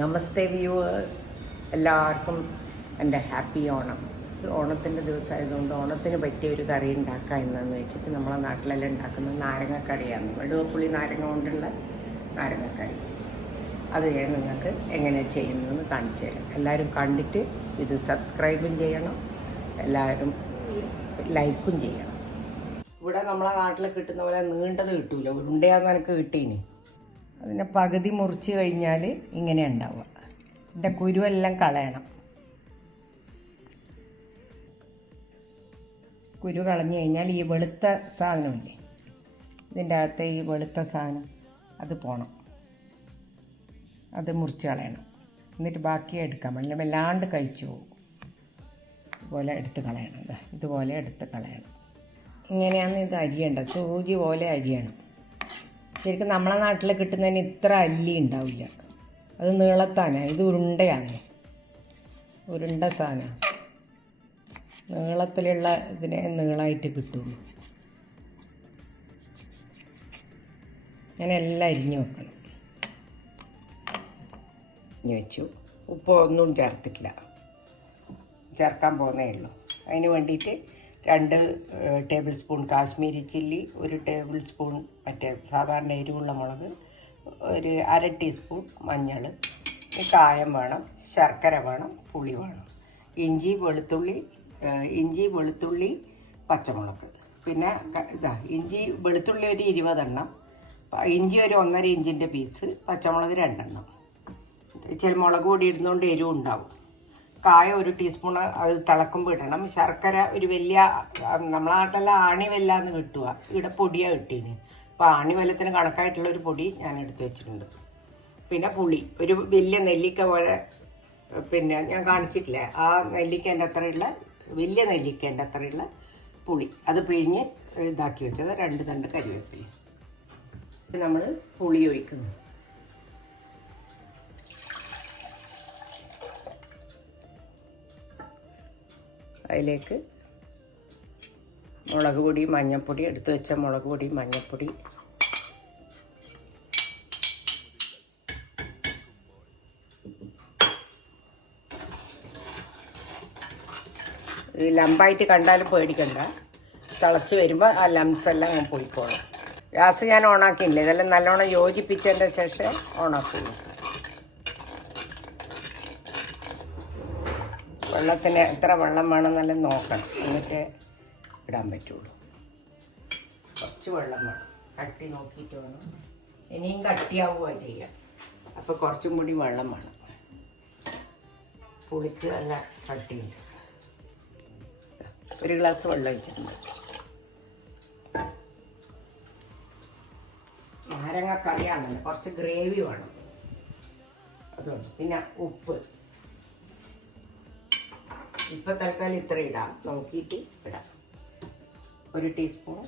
നമസ്തേ viewers, എല്ലാവർക്കും എൻ്റെ happy Onam. ഓണത്തിൻ്റെ ദിവസമായതുകൊണ്ട് ഓണത്തിന് പറ്റിയ ഒരു കറി ഉണ്ടാക്കാം എന്നു വെച്ചിട്ട് നമ്മളെ നാട്ടിലെല്ലാം ഉണ്ടാക്കുന്ന നാരങ്ങക്കറിയാണ്. വെടുവപ്പുളി നാരങ്ങ കൊണ്ടുള്ള നാരങ്ങക്കറി. അത് ഞാൻ നിങ്ങൾക്ക് എങ്ങനെ ചെയ്യുന്നതെന്ന് കാണിച്ചു തരാം. എല്ലാവരും കണ്ടിട്ട് ഇത് സബ്സ്ക്രൈബും ചെയ്യണം, എല്ലാവരും ലൈക്കും ചെയ്യണം. ഇവിടെ നമ്മളെ നാട്ടിൽ കിട്ടുന്ന പോലെ നീണ്ടത് കിട്ടൂല, ഉരുണ്ടയാന്ന് എനിക്ക് കിട്ടീന്. അതിനെ പകുതി മുറിച്ച് കഴിഞ്ഞാൽ ഇങ്ങനെ ഉണ്ടാവുക. ഇതിൻ്റെ കുരുവെല്ലാം കളയണം. കുരു കളഞ്ഞു കഴിഞ്ഞാൽ ഈ വെളുത്ത സാധനമില്ലേ, ഇതിൻ്റെ അകത്ത് ഈ വെളുത്ത സാധനം അത് പോകണം. അത് മുറിച്ച് കളയണം. എന്നിട്ട് ബാക്കി എടുക്കാൻ പാടില്ല, വല്ലാണ്ട് കഴിച്ചു പോകും. ഇതുപോലെ എടുത്ത് കളയണം. ഇതുപോലെ എടുത്ത് കളയണം. ഇങ്ങനെയാണ് ഇത് അരിയേണ്ടത്. സൂചി പോലെ അരിയണം. ശരിക്കും നമ്മളെ നാട്ടിൽ കിട്ടുന്നതിന് ഇത്ര അല്ലി ഉണ്ടാവില്ല. അത് നീളത്താനാണ്. ഇത് ഉരുണ്ടയാണ്, ഉരുണ്ട സാധനമാണ്. നീളത്തിലുള്ള ഇതിനെ നീളമായിട്ട് കിട്ടുള്ളൂ. അങ്ങനെ എല്ലാം അരിഞ്ഞു വെക്കണം. അരിഞ്ഞു വെച്ചു. ഉപ്പ് ഒന്നും ചേർത്തിട്ടില്ല, ചേർക്കാൻ പോകുന്നേ ഉള്ളൂ. അതിന് വേണ്ടിയിട്ട് 2 table spoon Kashmiri chilli, 1 table spoon മറ്റേ സാധാരണ എരിവുള്ള മുളക്, ഒരു 1/2 ടീസ്പൂൺ മഞ്ഞൾ, കായം വേണം, ശർക്കര വേണം, പുളി വേണം, ഇഞ്ചി വെളുത്തുള്ളി പച്ചമുളക്. പിന്നെ ഇഞ്ചി വെളുത്തുള്ളി ഒരു 20 എണ്ണം, ഇഞ്ചി ഒരു 1.5 ഇഞ്ചിൻ്റെ പീസ്, പച്ചമുളക് 2 എണ്ണം. ചില മുളക് പൊടി ഇടുന്നതുകൊണ്ട് എരിവ് ഉണ്ടാവും. കായം 1 ടീസ്പൂൺ, അത് തിളക്കുമ്പോൾ ഇടണം. ശർക്കര ഒരു വലിയ, നമ്മളെ നാട്ടിലെല്ലാം ആണിവെല്ലാന്ന് കിട്ടുക, ഇവിടെ പൊടിയാണ് കിട്ടീന്. അപ്പോൾ ആണിവെല്ലത്തിന് കണക്കായിട്ടുള്ളൊരു പൊടി ഞാൻ എടുത്ത് വെച്ചിട്ടുണ്ട്. പിന്നെ പുളി, ഒരു വലിയ നെല്ലിക്ക പോലെ, പിന്നെ ഞാൻ കാണിച്ചിട്ടില്ലേ ആ നെല്ലിക്കേൻ്റെ അത്രയുള്ള, വലിയ നെല്ലിക്കേൻ്റെ അത്രയുള്ള പുളി, അത് പിഴിഞ്ഞ് ഇതാക്കി വെച്ചത്. 2 തണ്ട് കരിവേപ്പില. നമ്മൾ പുളി ഒഴിക്കുന്നു. അതിലേക്ക് മുളക് പൊടി, മഞ്ഞൾപ്പൊടി, എടുത്തു വെച്ച മുളക് പൊടി, മഞ്ഞൾപ്പൊടി, ലംബായിട്ട് കണ്ടാലും പേടിക്കണ്ട. തിളച്ച് വരുമ്പോൾ ആ ലംസ് എല്ലാം പോയിക്കോളും. ഗ്യാസ് ഞാൻ ഓണാക്കിയില്ല, ഇതെല്ലാം നല്ലോണം യോജിപ്പിച്ചതിൻ്റെ ശേഷം ഓണാക്കുള്ളൂ. വെള്ളത്തിന് എത്ര വെള്ളം വേണമെന്നെല്ലാം നോക്കണം, എന്നിട്ട് ഇടാൻ പറ്റുള്ളൂ. കുറച്ച് വെള്ളം വേണം, കട്ടി നോക്കിയിട്ട് വേണം. ഇനിയും കട്ടിയാവുക ചെയ്യാം, അപ്പോൾ കുറച്ചും കൂടി വെള്ളം വേണം. പുളിക്ക് നല്ല കട്ടിയുണ്ട്. 1 ഗ്ലാസ് വെള്ളം ഒഴിച്ചിട്ടുണ്ട്. നാരങ്ങക്കറിയാന്നല്ലോ, കുറച്ച് ഗ്രേവി വേണം, അതുകൊണ്ട്. പിന്നെ ഉപ്പ് ഇപ്പം തൽക്കാലം ഇത്ര ഇടാം, നോക്കിയിട്ട് ഇടാം. 1 ടീസ്പൂൺ,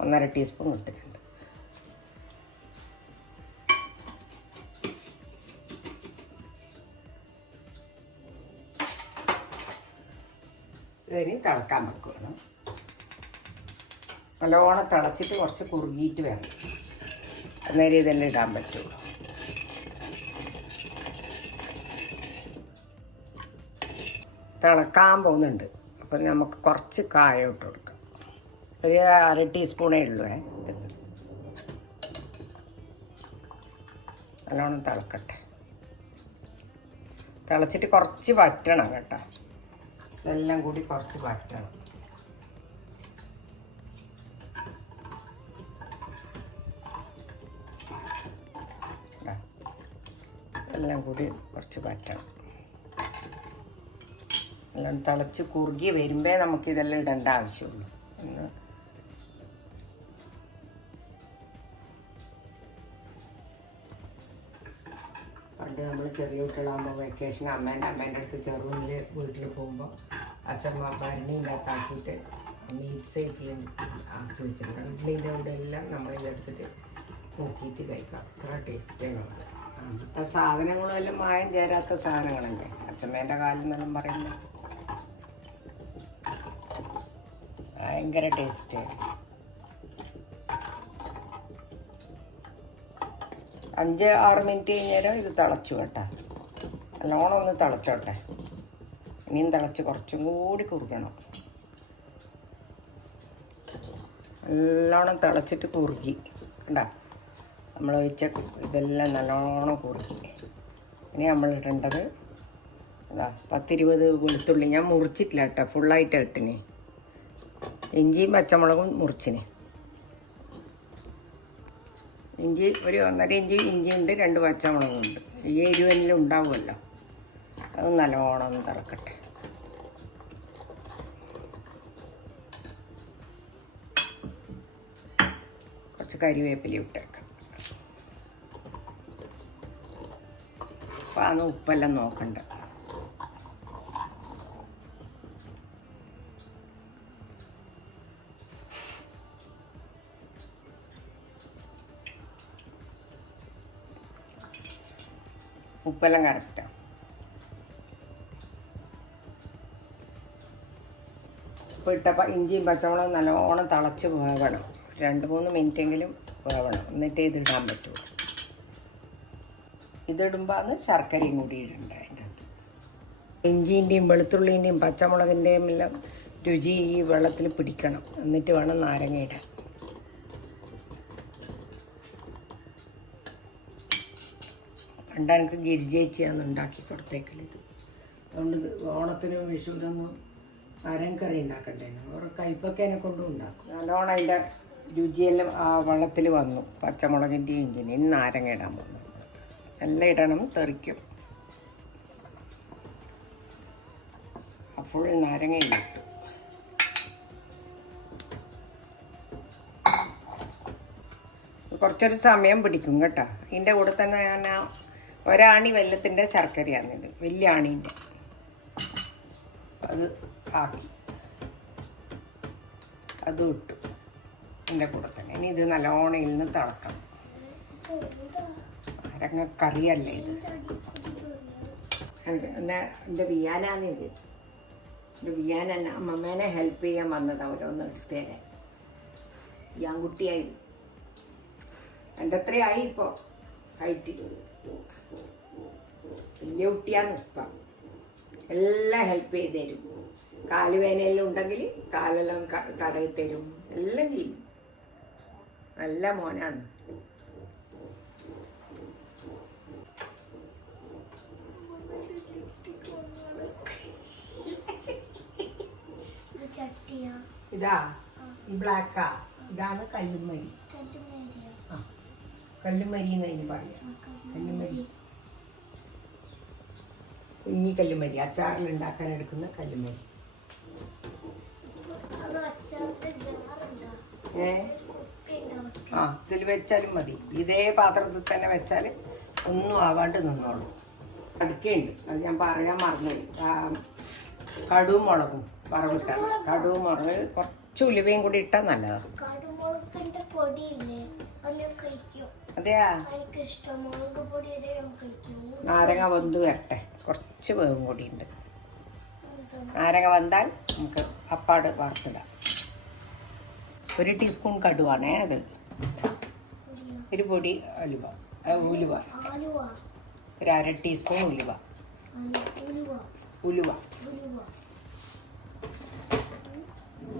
1.5 ടീസ്പൂൺ ഇട്ടിട്ടുണ്ട്. ഇതിന് തിളക്കാൻ വെക്കണം. നല്ലോണം തിളച്ചിട്ട് കുറച്ച് കുറുകിയിട്ട് വേണം, അന്നേരം ഇതെല്ലാം ഇടാൻ പറ്റുള്ളൂ. തിളക്കാൻ പോകുന്നുണ്ട്. അപ്പം നമുക്ക് കുറച്ച് കായം ഇട്ട് കൊടുക്കാം. ഒരു 1/2 ടീസ്പൂണേ ഉള്ളൂ. നല്ലോണം തിളക്കട്ടെ. തിളച്ചിട്ട് കുറച്ച് വറ്റണം കേട്ടോ, ഇതെല്ലാം കൂടി കുറച്ച് വറ്റണം. എല്ലാം കൂടി കുറച്ച് വറ്റണം. എല്ലാം തിളച്ച് കുറുകി വരുമ്പേ നമുക്കിതെല്ലാം ഇടേണ്ട ആവശ്യമുള്ളൂ. പണ്ട് നമ്മൾ ചെറിയ കുട്ടികളാകുമ്പോൾ വെക്കേഷൻ അമ്മേൻ്റെ അടുത്ത് ചെറുതിൽ വീട്ടിൽ പോകുമ്പോൾ അച്ഛമ്മ ഭരണിൻ്റെ അകത്താക്കിയിട്ട് മീറ്റ് സൈക്കിൾ ആക്കി വെച്ചിട്ടുണ്ട്. ഇഡ്ഡലിൻ്റെ കൂടെ എല്ലാം നമ്മളിതെടുത്തിട്ട് നോക്കിയിട്ട് കഴിക്കാം. അത്ര ടേസ്റ്റാണ്. അന്നത്തെ സാധനങ്ങളും എല്ലാം മായം ചേരാത്ത സാധനങ്ങളല്ലേ, അച്ഛമ്മേൻ്റെ കാലം എന്നെല്ലാം പറയുന്നത്. ഭയങ്കര ടേസ്റ്റ്. 5-6 മിനിറ്റ് കഴിഞ്ഞേരം ഇത് തിളച്ചു കേട്ടോ. നല്ലോണം ഒന്ന് തിളച്ചോട്ടെ. ഇനിയും തിളച്ച് കുറച്ചും കൂടി കുറുകണം. നല്ലോണം തിളച്ചിട്ട് കുറുകി കണ്ടോ. നമ്മൾ ഒഴിച്ച ഇതെല്ലാം നല്ലോണം കുറുകി. ഇനി നമ്മൾ ഇടേണ്ടത് അതാ 10-20 വെളുത്തുള്ളി. ഞാൻ മുറിച്ചിട്ടില്ല കേട്ടോ, ഫുള്ളായിട്ട് ഇട്ടിന്. ഇഞ്ചിയും പച്ചമുളകും മുറിച്ചിന്. ഇഞ്ചി ഒരു 1.5 ഇഞ്ച് ഇഞ്ചിയുണ്ട്, 2 പച്ചമുളകും ഉണ്ട്. ഈ എരിവെല്ലാം ഉണ്ടാവുമല്ലോ. അത് നല്ലോണം ഒന്ന് തിളക്കട്ടെ. കുറച്ച് കരിവേപ്പില ഇട്ടേക്കാം. അപ്പം അന്ന് ഉപ്പെല്ലാം നോക്കണ്ട. ഉപ്പെല്ലാം കറക്റ്റാണ്. ഉപ്പ് ഇട്ടപ്പോൾ ഇഞ്ചിയും പച്ചമുളകും നല്ലോണം തിളച്ച് വേവണം. 2-3 മിനിറ്റെങ്കിലും വേവണം. എന്നിട്ടേ ഇതിടാൻ പറ്റുള്ളൂ. ഇതിടുമ്പോൾ അന്ന് ശർക്കരയും കൂടി ഇടണ്ട അതിൻ്റെ അകത്ത്. ഇഞ്ചിൻ്റെയും വെളുത്തുള്ളിൻ്റെയും പച്ചമുളകിൻ്റെയും എല്ലാം രുചി ഈ വെള്ളത്തിൽ പിടിക്കണം. എന്നിട്ട് വേണം നാരങ്ങ ഇടാൻ. പണ്ട് എനിക്ക് ഗിരിജയിച്ചാന്ന് ഉണ്ടാക്കി കൊടുത്തേക്കലിത്. അതുകൊണ്ട് ഓണത്തിനും വിഷുവിനൊന്നും നാരങ്ങക്കറി ഉണ്ടാക്കണ്ടേനു. അവരുടെ കയ്പൊക്കെ കൊണ്ടും ഉണ്ടാക്കും. നല്ലോണം അതിൻ്റെ രുചിയെല്ലാം ആ വെള്ളത്തിൽ വന്നു. പച്ചമുളകിൻ്റെയും ഇഞ്ചിന്. ഇനി നാരങ്ങ ഇടാൻ പോകുന്നു. എല്ലാം ഇടണം, തെറിക്കും. അപ്പോൾ നാരങ്ങയിലിട്ടു. കുറച്ചൊരു സമയം പിടിക്കും കേട്ടോ. ഇതിൻ്റെ കൂടെ തന്നെ ഞാൻ 1 ആണി വെല്ലത്തിൻ്റെ ശർക്കരയാണിത്, വലിയ ആണീൻ്റെ. അത് ആക്കി അതും ഇട്ടു ഇതിൻ്റെ കൂടെ തന്നെ. ഇനി ഇത് നല്ലോണം ഇരുന്ന് തിളക്കണം. നാരങ്ങക്കറിയല്ലേ ഇത്. എൻ്റെ വിയാനാണിത്. എൻ്റെ വിയാൻ എന്നെ അമ്മമ്മേനെ ഹെൽപ്പ് ചെയ്യാൻ വന്നതാണ്. ഓരോന്ന് എടുത്തേരെ യാൻകുട്ടിയായി. എൻ്റെ അത്രയായി ഇപ്പോൾ ഹൈറ്റ്. വലിയ കുട്ടിയാണ് ഇപ്പം. എല്ലാം ഹെൽപ്പ് ചെയ്ത് തരും. കാലുവേനയെല്ലാം ഉണ്ടെങ്കിൽ കാലെല്ലാം തടയി തരും. എല്ലാം ചെയ്യും. നല്ല മോനാണ്. ഇതാ ഈ ബ്ലാക്കാ. ഇതാണ് കല്ലുമരി. ആ, കല്ലുമരി എന്നതിന് പറയാം. കല്ലുമരി, കുഞ്ഞി കല്ലുമരി. അച്ചാറിലുണ്ടാക്കാൻ എടുക്കുന്ന കല്ലുമരി. ആ, ഇതിൽ വെച്ചാലും മതി. ഇതേ പാത്രത്തിൽ തന്നെ വെച്ചാൽ ഒന്നും ആവാണ്ട് നിന്നോളൂ. അടുക്കുണ്ട്, അത് ഞാൻ പറയാൻ മറന്നുപോയി. കടുവും മുളകും വറവിട്ടാൽ. കടുവും മുളക് കുറച്ച് ഉലുവയും കൂടി ഇട്ടാൽ നല്ലതാണ്. അതെയാ, നാരങ്ങ വെന്ത് വരട്ടെ. കുറച്ച് വേവും കൂടിയുണ്ട്. നാരങ്ങ വെന്താൽ നമുക്ക് അപ്പാട് വറുത്തിടാം. 1 ടീസ്പൂൺ കടുവാണേ അത്. 1 പൊടി ഉലുവ. ഒരു 1/2 ടീസ്പൂൺ ഉലുവ.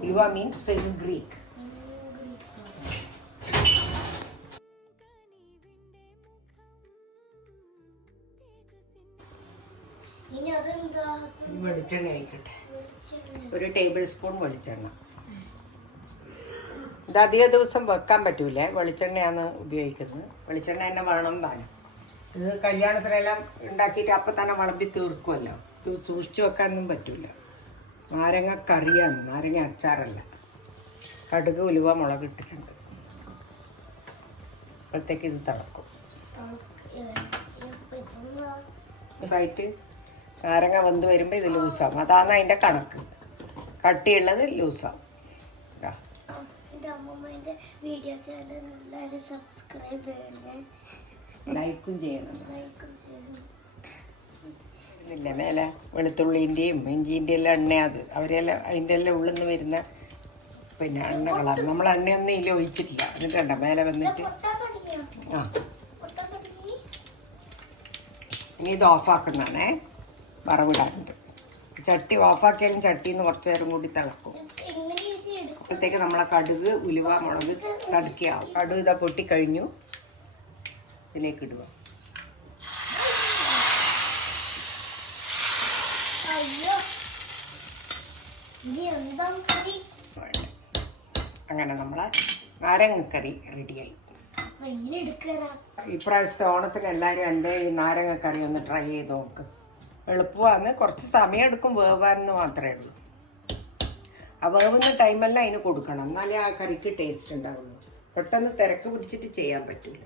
ഉലുവ മീൻസ് ഫെനുഗ്രീക്ക്. വെളിച്ചെണ്ണ ആയിക്കട്ടെ. 1 ടേബിൾ സ്പൂൺ വെളിച്ചെണ്ണ. ഇത് അധിക ദിവസം വെക്കാൻ പറ്റൂലേ, വെളിച്ചെണ്ണയാണ് ഉപയോഗിക്കുന്നത്. വെളിച്ചെണ്ണ തന്നെ വേണം താനും. ഇത് കല്യാണത്തിനെല്ലാം ഉണ്ടാക്കിയിട്ട് അപ്പം തന്നെ വിളമ്പി തീർക്കുമല്ലോ. ഇത് സൂക്ഷിച്ചു വെക്കാനൊന്നും പറ്റൂല. നാരങ്ങ കറിയാണ്, നാരങ്ങ അച്ചാറല്ല. കടുക്, ഉലുവ, മുളക് ഇട്ടിട്ടുണ്ട്. അപ്പോഴത്തേക്ക് ഇത് തിളക്കും. ആയിട്ട് നാരങ്ങ വെന്ത് വരുമ്പോൾ ഇത് ലൂസാവും. അതാണ് അതിൻ്റെ കണക്ക്. കട്ടിയുള്ളത് ലൂസാവും. ലൈക്കും ചെയ്യണം. ഇല്ല, മേലെ വെളുത്തുള്ളിൻ്റെയും ഇഞ്ചിൻ്റെയും എല്ലാം എണ്ണ. അത് അവരെല്ലാം അതിൻ്റെ എല്ലാം ഉള്ളിൽ നിന്ന് വരുന്ന പിന്നെ എണ്ണകളാണ്. നമ്മൾ എണ്ണയൊന്നും ഇതിൽ ഒഴിച്ചിട്ടില്ല. എന്നിട്ടുണ്ട മേലെ വന്നിട്ട്. ആ, ഇനി ഇത് ഓഫാക്കുന്നതാണേ, വറവിടാനുണ്ട്. ചട്ടി ഓഫാക്കിയാലും ചട്ടിയിൽ നിന്ന് കുറച്ച് നേരം കൂടി തിളക്കും. അപ്പോഴത്തേക്ക് നമ്മളെ കടുക്, ഉലുവ, മുളക് തടുക്കിയാവും. കടുക് ഇതാ പൊട്ടിക്കഴിഞ്ഞു, ഇതിലേക്ക് ഇടുക. അങ്ങനെ നമ്മളെ നാരങ്ങക്കറി റെഡിയായി. ഇപ്രാവശ്യത്തെ ഓണത്തിന് എല്ലാവരും എൻ്റെ ഈ നാരങ്ങക്കറി ഒന്ന് ട്രൈ ചെയ്ത് നോക്ക്. എളുപ്പമാണ്, കുറച്ച് സമയം എടുക്കും വേവാനെന്ന് മാത്രമേ ഉള്ളൂ. ആ വേവുന്ന ടൈമെല്ലാം അതിന് കൊടുക്കണം, എന്നാലേ ആ കറിക്ക് ടേസ്റ്റ് ഉണ്ടാവുള്ളൂ. പെട്ടെന്ന് തിരക്ക് പിടിച്ചിട്ട് ചെയ്യാൻ പറ്റില്ല.